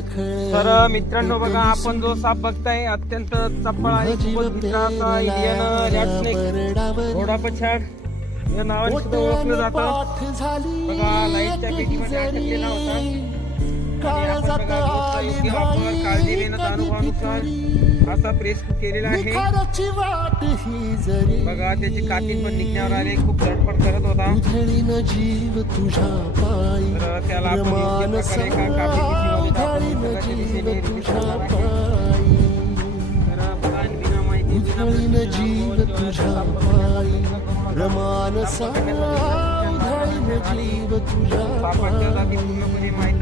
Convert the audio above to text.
तर मित्रांनो बघा, आपण जो साप बघताय अत्यंत चपळ आणि खूपच मित्राचा इंडियन रॅट स्नेक घोडा पछाड या नावाने सुद्धा ओळखलं जातं. बघा, लाईटच्या पेटीमध्ये अटकलेला होता आणि आपण बघा डोसचा योग्य वापर, काळजी घेण्याचा अनुभवानुसार असा प्रेस केलेला आहे. बघा, त्याची कातील पण निघण्यावर आले, खूप धडपड करत होता. तर त्याला आपण योग्य प्रकारे एका कापडी पिशवीमध्ये टाकून घराच्या दिशेने रिलीज करणार आहे. तर बघा, आणि बिना माहिती सापाच्या जाती पूर्णपणे माहिती